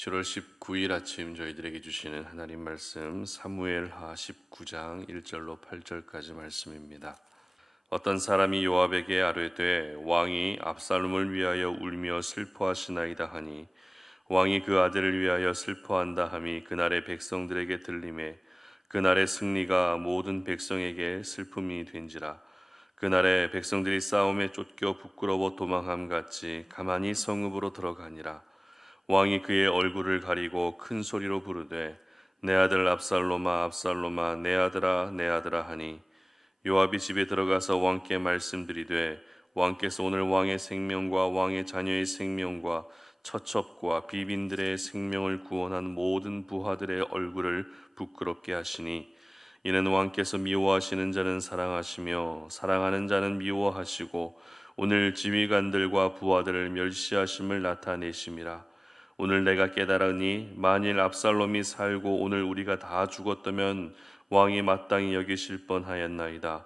7월 19일 아침 저희들에게 주시는 하나님 말씀 사무엘하 19장 1절로 8절까지 말씀입니다. 어떤 사람이 요압에게 아뢰되 왕이 압살롬을 위하여 울며 슬퍼하시나이다 하니 왕이 그 아들을 위하여 슬퍼한다 함이 그날의 백성들에게 들림에 그날의 승리가 모든 백성에게 슬픔이 된지라. 그날의 백성들이 싸움에 쫓겨 부끄러워 도망함 같이 가만히 성읍으로 들어가니라. 왕이 그의 얼굴을 가리고 큰 소리로 부르되 내 아들 압살롬아 압살롬아 내 아들아 내 아들아 하니 요압이 집에 들어가서 왕께 말씀드리되 왕께서 오늘 왕의 생명과 왕의 자녀의 생명과 처첩과 비빈들의 생명을 구원한 모든 부하들의 얼굴을 부끄럽게 하시니 이는 왕께서 미워하시는 자는 사랑하시며 사랑하는 자는 미워하시고 오늘 지휘관들과 부하들을 멸시하심을 나타내심이라. 오늘 내가 깨달으니 만일 압살롬이 살고 오늘 우리가 다 죽었다면 왕이 마땅히 여기실 뻔하였나이다.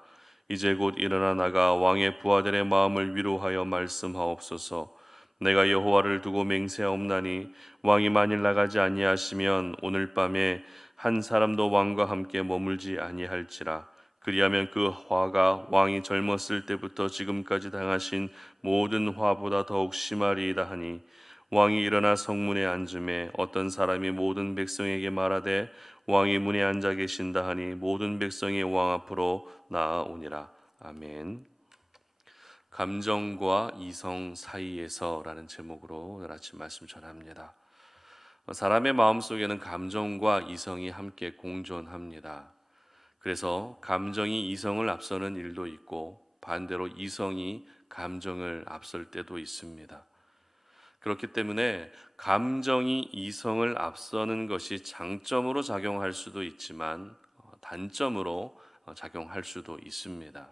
이제 곧 일어나 나가 왕의 부하들의 마음을 위로하여 말씀하옵소서. 내가 여호와를 두고 맹세하옵나니 왕이 만일 나가지 아니하시면 오늘 밤에 한 사람도 왕과 함께 머물지 아니할지라. 그리하면 그 화가 왕이 젊었을 때부터 지금까지 당하신 모든 화보다 더욱 심하리이다 하니 왕이 일어나 성문에 앉음에 어떤 사람이 모든 백성에게 말하되 왕이 문에 앉아 계신다 하니 모든 백성이 왕 앞으로 나아오니라. 아멘. 감정과 이성 사이에서라는 제목으로 오늘 아침 말씀 전합니다. 사람의 마음속에는 감정과 이성이 함께 공존합니다. 그래서 감정이 이성을 앞서는 일도 있고 반대로 이성이 감정을 앞설 때도 있습니다. 그렇기 때문에 감정이 이성을 앞서는 것이 장점으로 작용할 수도 있지만 단점으로 작용할 수도 있습니다.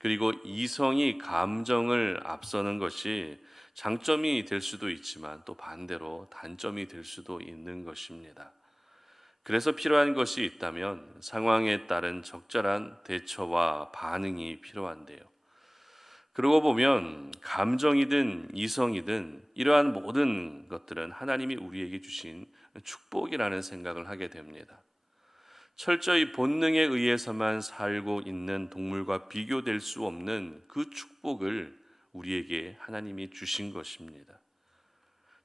그리고 이성이 감정을 앞서는 것이 장점이 될 수도 있지만 또 반대로 단점이 될 수도 있는 것입니다. 그래서 필요한 것이 있다면 상황에 따른 적절한 대처와 반응이 필요한데요. 그러고 보면 감정이든 이성이든 이러한 모든 것들은 하나님이 우리에게 주신 축복이라는 생각을 하게 됩니다. 철저히 본능에 의해서만 살고 있는 동물과 비교될 수 없는 그 축복을 우리에게 하나님이 주신 것입니다.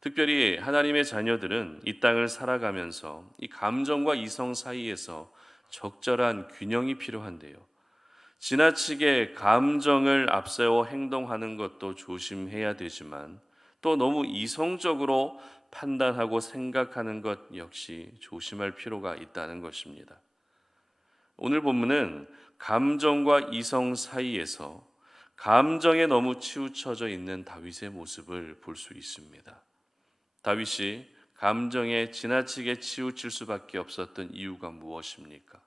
특별히 하나님의 자녀들은 이 땅을 살아가면서 이 감정과 이성 사이에서 적절한 균형이 필요한데요. 지나치게 감정을 앞세워 행동하는 것도 조심해야 되지만 또 너무 이성적으로 판단하고 생각하는 것 역시 조심할 필요가 있다는 것입니다. 오늘 본문은 감정과 이성 사이에서 감정에 너무 치우쳐져 있는 다윗의 모습을 볼 수 있습니다. 다윗이 감정에 지나치게 치우칠 수밖에 없었던 이유가 무엇입니까?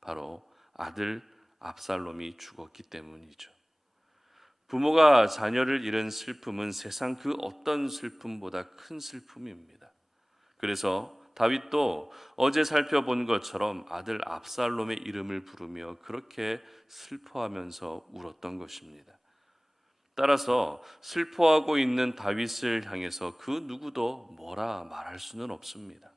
바로 아들 압살롬이 죽었기 때문이죠. 부모가 자녀를 잃은 슬픔은 세상 그 어떤 슬픔보다 큰 슬픔입니다. 그래서 다윗도 어제 살펴본 것처럼 아들 압살롬의 이름을 부르며 그렇게 슬퍼하면서 울었던 것입니다. 따라서 슬퍼하고 있는 다윗을 향해서 그 누구도 뭐라 말할 수는 없습니다.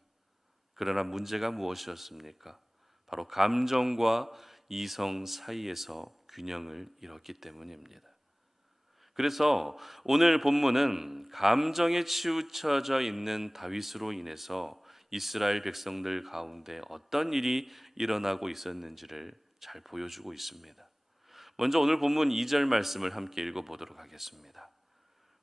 그러나 문제가 무엇이었습니까? 바로 감정과 이성 사이에서 균형을 잃었기 때문입니다. 그래서 오늘 본문은 감정에 치우쳐져 있는 다윗으로 인해서 이스라엘 백성들 가운데 어떤 일이 일어나고 있었는지를 잘 보여주고 있습니다. 먼저 오늘 본문 2절 말씀을 함께 읽어보도록 하겠습니다.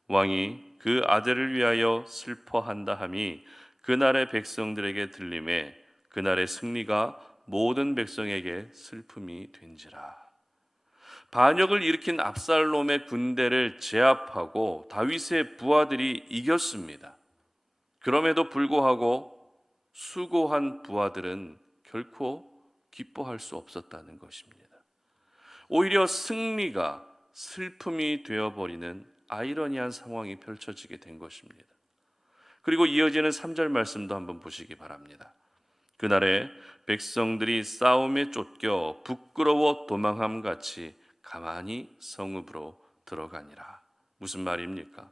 왕이 그 아들을 위하여 슬퍼한다 함이 그날의 백성들에게 들림에 그날의 승리가 모든 백성에게 슬픔이 된지라. 반역을 일으킨 압살롬의 군대를 제압하고 다윗의 부하들이 이겼습니다. 그럼에도 불구하고 수고한 부하들은 결코 기뻐할 수 없었다는 것입니다. 오히려 승리가 슬픔이 되어버리는 아이러니한 상황이 펼쳐지게 된 것입니다. 그리고 이어지는 3절 말씀도 한번 보시기 바랍니다. 그날에 백성들이 싸움에 쫓겨 부끄러워 도망함 같이 가만히 성읍으로 들어가니라. 무슨 말입니까?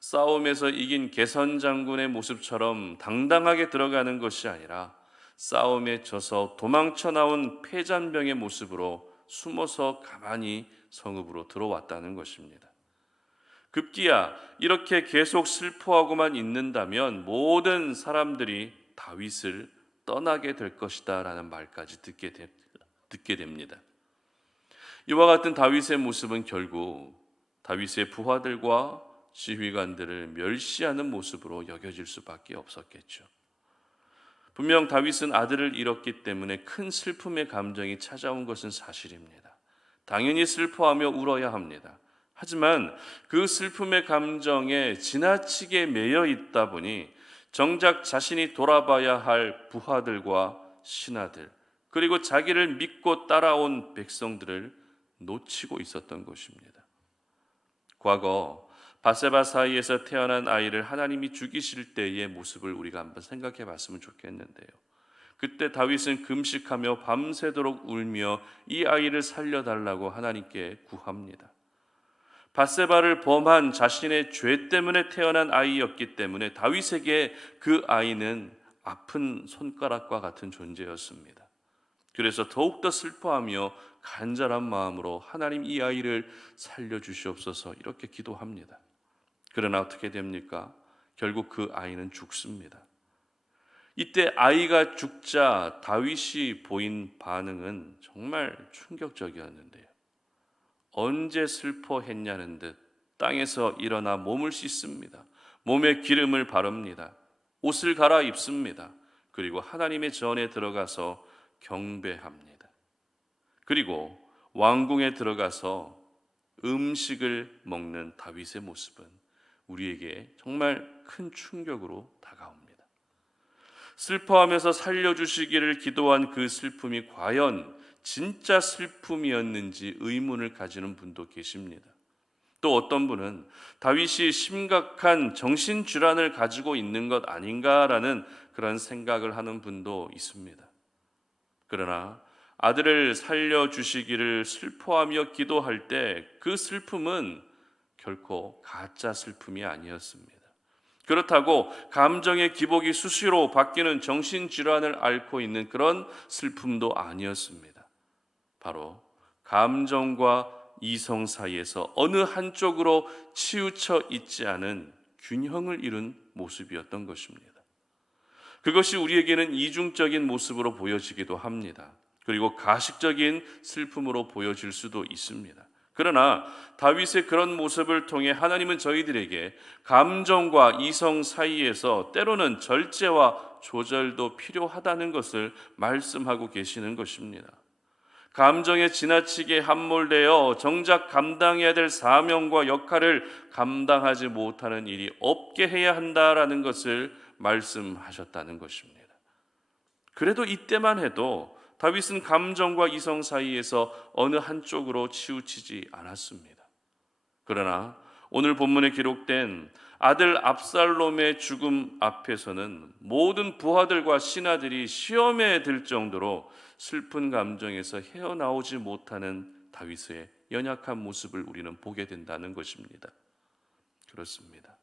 싸움에서 이긴 개선 장군의 모습처럼 당당하게 들어가는 것이 아니라 싸움에 져서 도망쳐 나온 패잔병의 모습으로 숨어서 가만히 성읍으로 들어왔다는 것입니다. 급기야 이렇게 계속 슬퍼하고만 있는다면 모든 사람들이 다윗을 떠나게 될 것이다라는 말까지 듣게 됩니다. 이와 같은 다윗의 모습은 결국 다윗의 부하들과 지휘관들을 멸시하는 모습으로 여겨질 수밖에 없었겠죠. 분명 다윗은 아들을 잃었기 때문에 큰 슬픔의 감정이 찾아온 것은 사실입니다. 당연히 슬퍼하며 울어야 합니다. 하지만 그 슬픔의 감정에 지나치게 매여 있다 보니 정작 자신이 돌아봐야 할 부하들과 신하들, 그리고 자기를 믿고 따라온 백성들을 놓치고 있었던 것입니다. 과거 바세바 사이에서 태어난 아이를 하나님이 죽이실 때의 모습을 우리가 한번 생각해 봤으면 좋겠는데요. 그때 다윗은 금식하며 밤새도록 울며 이 아이를 살려달라고 하나님께 구합니다. 바세바를 범한 자신의 죄 때문에 태어난 아이였기 때문에 다윗에게 그 아이는 아픈 손가락과 같은 존재였습니다. 그래서 더욱더 슬퍼하며 간절한 마음으로 하나님 이 아이를 살려주시옵소서 이렇게 기도합니다. 그러나 어떻게 됩니까? 결국 그 아이는 죽습니다. 이때 아이가 죽자 다윗이 보인 반응은 정말 충격적이었는데요. 언제 슬퍼했냐는 듯 땅에서 일어나 몸을 씻습니다. 몸에 기름을 바릅니다. 옷을 갈아입습니다. 그리고 하나님의 전에 들어가서 경배합니다. 그리고 왕궁에 들어가서 음식을 먹는 다윗의 모습은 우리에게 정말 큰 충격으로 다가옵니다. 슬퍼하면서 살려주시기를 기도한 그 슬픔이 과연 진짜 슬픔이었는지 의문을 가지는 분도 계십니다. 또 어떤 분은 다윗이 심각한 정신질환을 가지고 있는 것 아닌가라는 그런 생각을 하는 분도 있습니다. 그러나 아들을 살려주시기를 슬퍼하며 기도할 때 그 슬픔은 결코 가짜 슬픔이 아니었습니다. 그렇다고 감정의 기복이 수시로 바뀌는 정신질환을 앓고 있는 그런 슬픔도 아니었습니다. 바로 감정과 이성 사이에서 어느 한쪽으로 치우쳐 있지 않은 균형을 이룬 모습이었던 것입니다. 그것이 우리에게는 이중적인 모습으로 보여지기도 합니다. 그리고 가식적인 슬픔으로 보여질 수도 있습니다. 그러나 다윗의 그런 모습을 통해 하나님은 저희들에게 감정과 이성 사이에서 때로는 절제와 조절도 필요하다는 것을 말씀하고 계시는 것입니다. 감정에 지나치게 함몰되어 정작 감당해야 될 사명과 역할을 감당하지 못하는 일이 없게 해야 한다라는 것을 말씀하셨다는 것입니다. 그래도 이때만 해도 다윗은 감정과 이성 사이에서 어느 한쪽으로 치우치지 않았습니다. 그러나 오늘 본문에 기록된 아들 압살롬의 죽음 앞에서는 모든 부하들과 신하들이 시험에 들 정도로 슬픈 감정에서 헤어나오지 못하는 다윗의 연약한 모습을 우리는 보게 된다는 것입니다. 그렇습니다.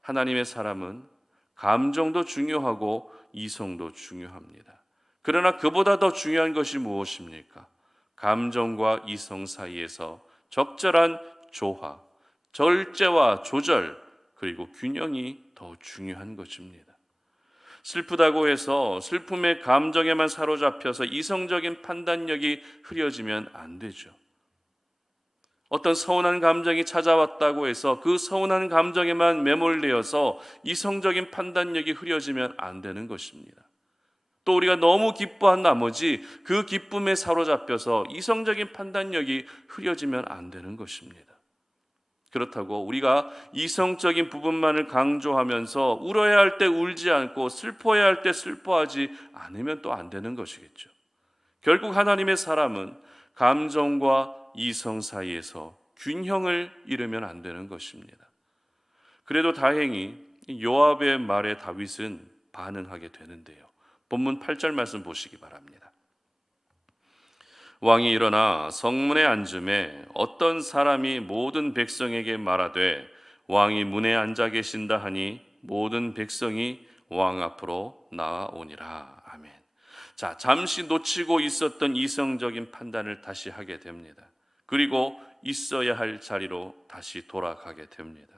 하나님의 사람은 감정도 중요하고 이성도 중요합니다. 그러나 그보다 더 중요한 것이 무엇입니까? 감정과 이성 사이에서 적절한 조화, 절제와 조절, 그리고 균형이 더 중요한 것입니다. 슬프다고 해서 슬픔의 감정에만 사로잡혀서 이성적인 판단력이 흐려지면 안 되죠. 어떤 서운한 감정이 찾아왔다고 해서 그 서운한 감정에만 매몰되어서 이성적인 판단력이 흐려지면 안 되는 것입니다. 또 우리가 너무 기뻐한 나머지 그 기쁨에 사로잡혀서 이성적인 판단력이 흐려지면 안 되는 것입니다. 그렇다고 우리가 이성적인 부분만을 강조하면서 울어야 할 때 울지 않고 슬퍼해야 할 때 슬퍼하지 않으면 또 안 되는 것이겠죠. 결국 하나님의 사람은 감정과 이성 사이에서 균형을 이루면 안 되는 것입니다. 그래도 다행히 요압의 말에 다윗은 반응하게 되는데요. 본문 8절 말씀 보시기 바랍니다. 왕이 일어나 성문에 앉음에 어떤 사람이 모든 백성에게 말하되 왕이 문에 앉아 계신다 하니 모든 백성이 왕 앞으로 나아오니라. 아멘. 자, 잠시 놓치고 있었던 이성적인 판단을 다시 하게 됩니다. 그리고 있어야 할 자리로 다시 돌아가게 됩니다.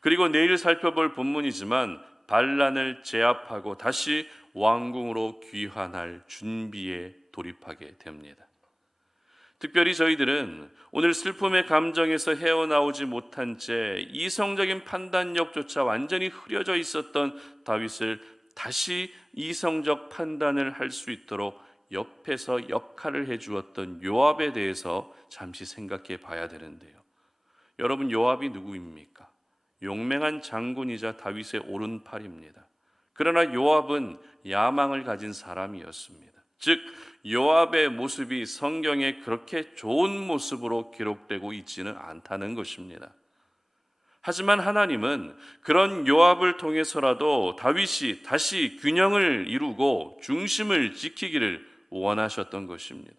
그리고 내일 살펴볼 본문이지만 반란을 제압하고 다시 왕궁으로 귀환할 준비에 돌입하게 됩니다. 특별히 저희들은 오늘 슬픔의 감정에서 헤어나오지 못한 채 이성적인 판단력조차 완전히 흐려져 있었던 다윗을 다시 이성적 판단을 할 수 있도록 옆에서 역할을 해주었던 요압에 대해서 잠시 생각해 봐야 되는데요. 여러분, 요압이 누구입니까? 용맹한 장군이자 다윗의 오른팔입니다. 그러나 요압은 야망을 가진 사람이었습니다. 즉, 요압의 모습이 성경에 그렇게 좋은 모습으로 기록되고 있지는 않다는 것입니다. 하지만 하나님은 그런 요압을 통해서라도 다윗이 다시 균형을 이루고 중심을 지키기를 원하셨던 것입니다.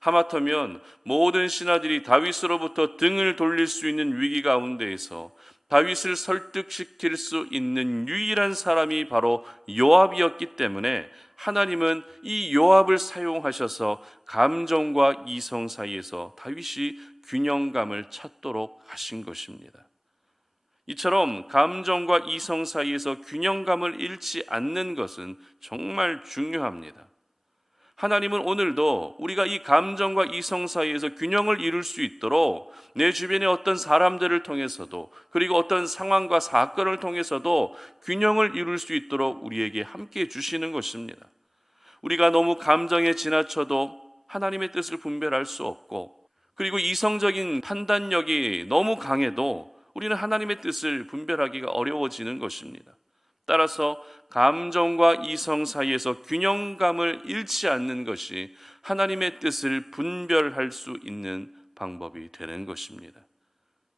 하마터면 모든 신하들이 다윗으로부터 등을 돌릴 수 있는 위기 가운데에서 다윗을 설득시킬 수 있는 유일한 사람이 바로 요압이었기 때문에 하나님은 이 요압을 사용하셔서 감정과 이성 사이에서 다윗이 균형감을 찾도록 하신 것입니다. 이처럼 감정과 이성 사이에서 균형감을 잃지 않는 것은 정말 중요합니다. 하나님은 오늘도 우리가 이 감정과 이성 사이에서 균형을 이룰 수 있도록 내 주변의 어떤 사람들을 통해서도, 그리고 어떤 상황과 사건을 통해서도 균형을 이룰 수 있도록 우리에게 함께 주시는 것입니다. 우리가 너무 감정에 지나쳐도 하나님의 뜻을 분별할 수 없고, 그리고 이성적인 판단력이 너무 강해도 우리는 하나님의 뜻을 분별하기가 어려워지는 것입니다. 따라서 감정과 이성 사이에서 균형감을 잃지 않는 것이 하나님의 뜻을 분별할 수 있는 방법이 되는 것입니다.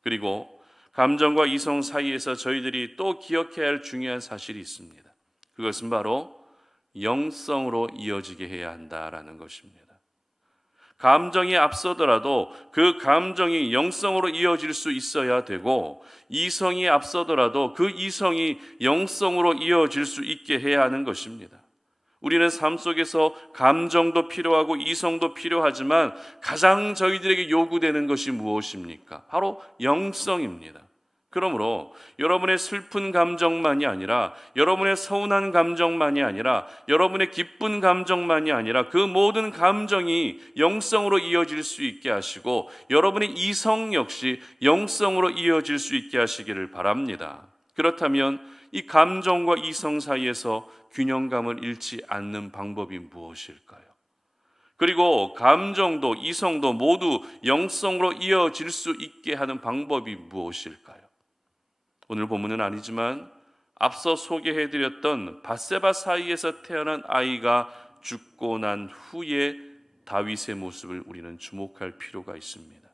그리고 감정과 이성 사이에서 저희들이 또 기억해야 할 중요한 사실이 있습니다. 그것은 바로 영성으로 이어지게 해야 한다라는 것입니다. 감정이 앞서더라도 그 감정이 영성으로 이어질 수 있어야 되고, 이성이 앞서더라도 그 이성이 영성으로 이어질 수 있게 해야 하는 것입니다. 우리는 삶 속에서 감정도 필요하고 이성도 필요하지만 가장 저희들에게 요구되는 것이 무엇입니까? 바로 영성입니다. 그러므로 여러분의 슬픈 감정만이 아니라, 여러분의 서운한 감정만이 아니라, 여러분의 기쁜 감정만이 아니라 그 모든 감정이 영성으로 이어질 수 있게 하시고, 여러분의 이성 역시 영성으로 이어질 수 있게 하시기를 바랍니다. 그렇다면 이 감정과 이성 사이에서 균형감을 잃지 않는 방법이 무엇일까요? 그리고 감정도 이성도 모두 영성으로 이어질 수 있게 하는 방법이 무엇일까요? 오늘 본문은 아니지만 앞서 소개해드렸던 밧세바 사이에서 태어난 아이가 죽고 난 후에 다윗의 모습을 우리는 주목할 필요가 있습니다.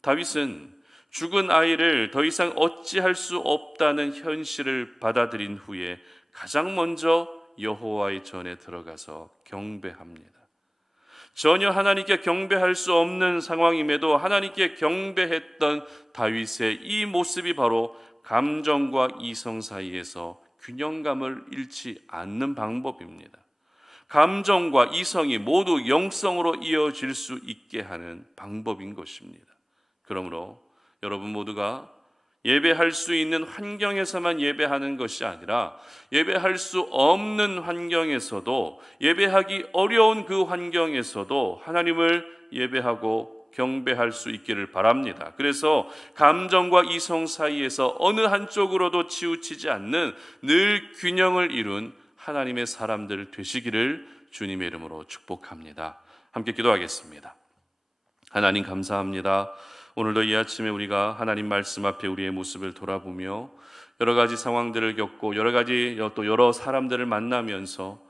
다윗은 죽은 아이를 더 이상 어찌할 수 없다는 현실을 받아들인 후에 가장 먼저 여호와의 전에 들어가서 경배합니다. 전혀 하나님께 경배할 수 없는 상황임에도 하나님께 경배했던 다윗의 이 모습이 바로 감정과 이성 사이에서 균형감을 잃지 않는 방법입니다. 감정과 이성이 모두 영성으로 이어질 수 있게 하는 방법인 것입니다. 그러므로 여러분 모두가 예배할 수 있는 환경에서만 예배하는 것이 아니라 예배할 수 없는 환경에서도, 예배하기 어려운 그 환경에서도 하나님을 예배하고 경배할 수 있기를 바랍니다. 그래서 감정과 이성 사이에서 어느 한쪽으로도 치우치지 않는 늘 균형을 이룬 하나님의 사람들 되시기를 주님의 이름으로 축복합니다. 함께 기도하겠습니다. 하나님 감사합니다. 오늘도 이 아침에 우리가 하나님 말씀 앞에 우리의 모습을 돌아보며 여러 가지 상황들을 겪고 여러 사람들을 만나면서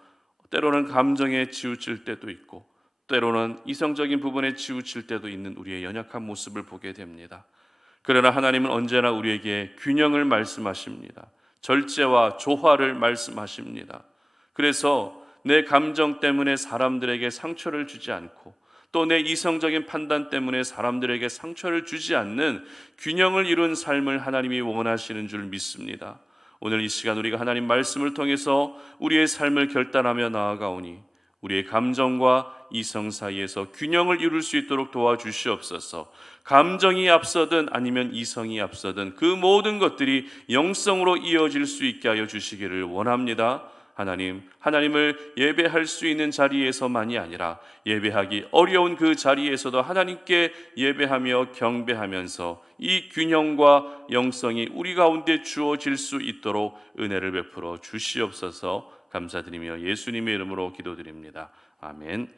때로는 감정에 치우칠 때도 있고 때로는 이성적인 부분에 치우칠 때도 있는 우리의 연약한 모습을 보게 됩니다. 그러나 하나님은 언제나 우리에게 균형을 말씀하십니다. 절제와 조화를 말씀하십니다. 그래서 내 감정 때문에 사람들에게 상처를 주지 않고, 또 내 이성적인 판단 때문에 사람들에게 상처를 주지 않는 균형을 이룬 삶을 하나님이 원하시는 줄 믿습니다. 오늘 이 시간 우리가 하나님 말씀을 통해서 우리의 삶을 결단하며 나아가오니 우리의 감정과 이성 사이에서 균형을 이룰 수 있도록 도와주시옵소서. 감정이 앞서든 아니면 이성이 앞서든 그 모든 것들이 영성으로 이어질 수 있게 하여 주시기를 원합니다. 하나님을 예배할 수 있는 자리에서만이 아니라 예배하기 어려운 그 자리에서도 하나님께 예배하며 경배하면서 이 균형과 영성이 우리 가운데 주어질 수 있도록 은혜를 베풀어 주시옵소서. 감사드리며 예수님의 이름으로 기도드립니다. 아멘.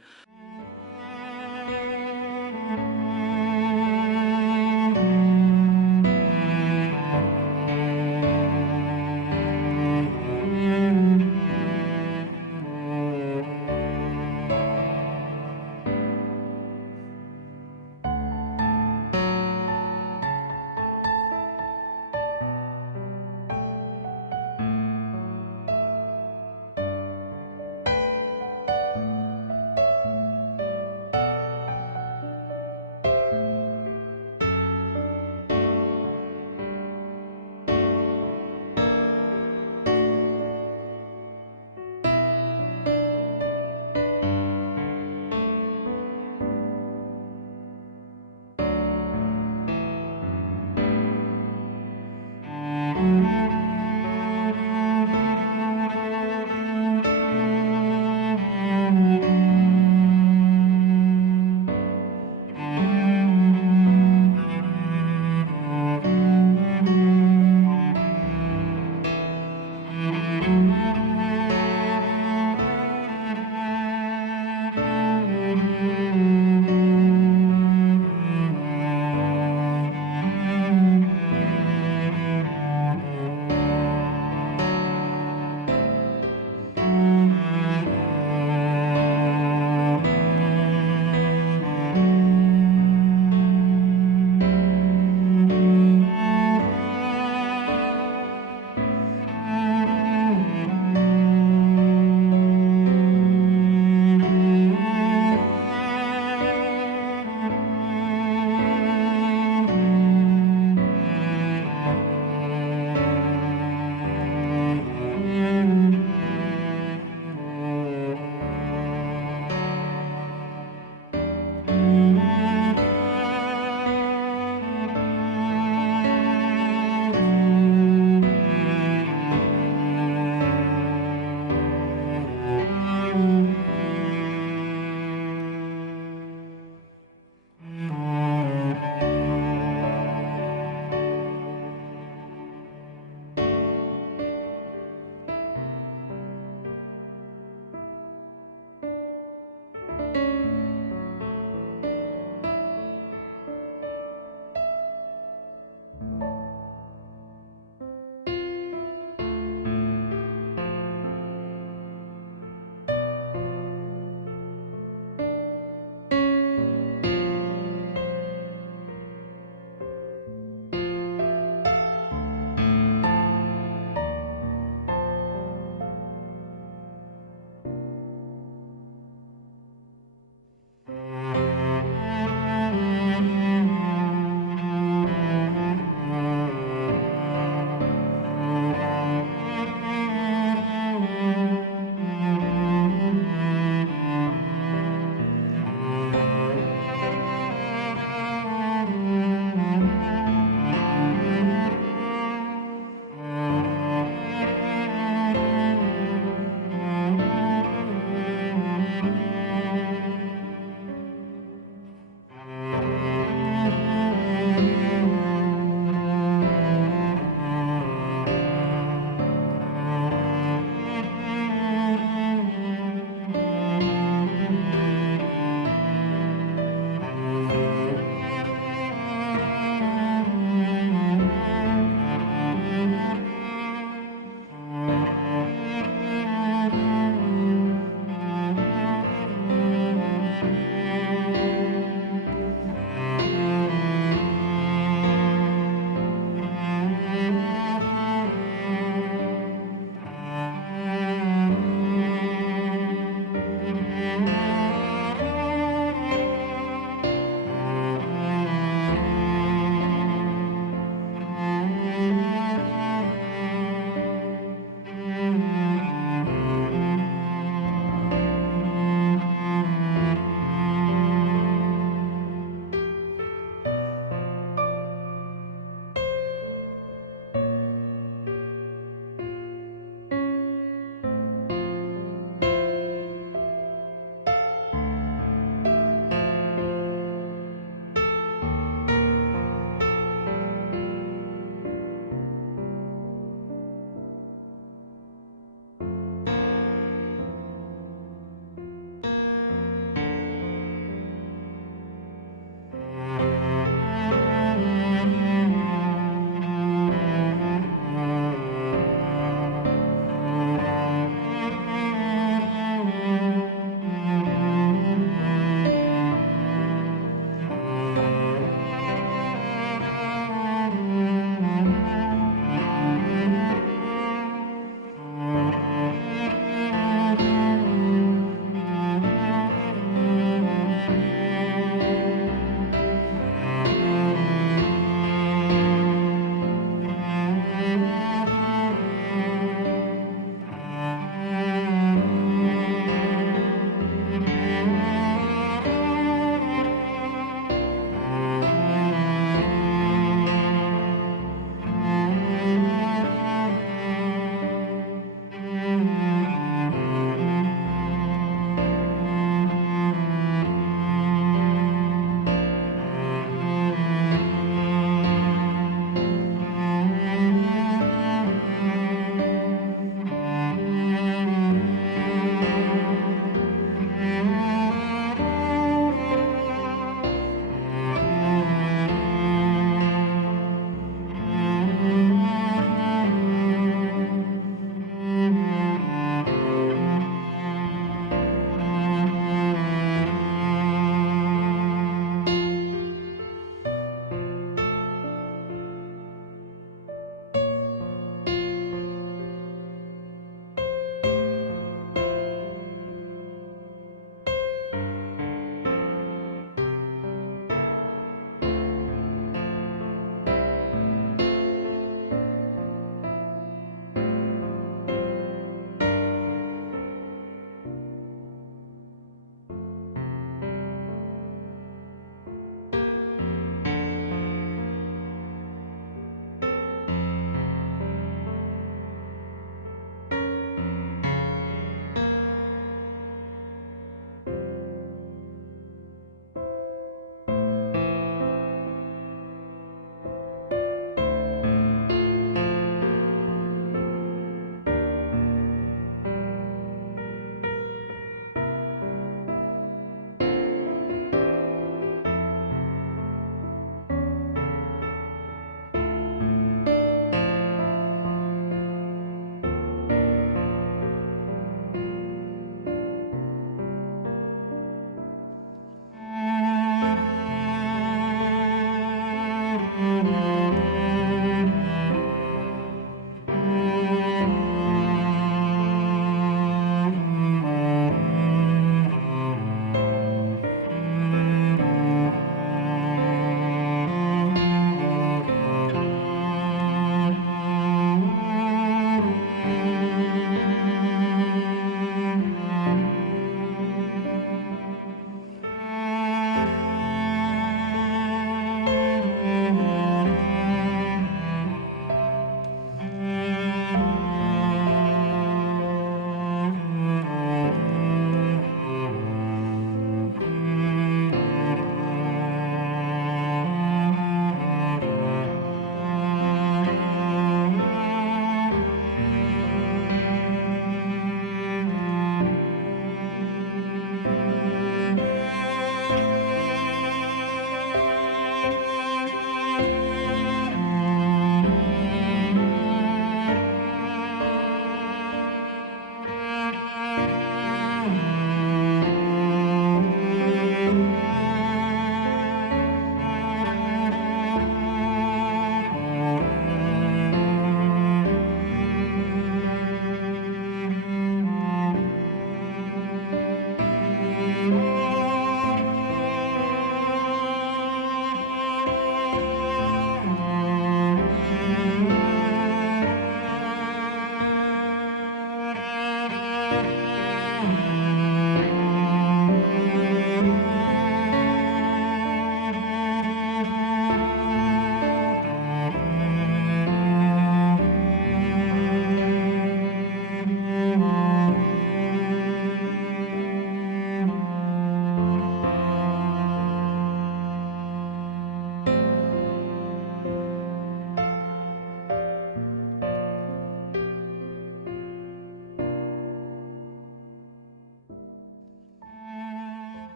아멘.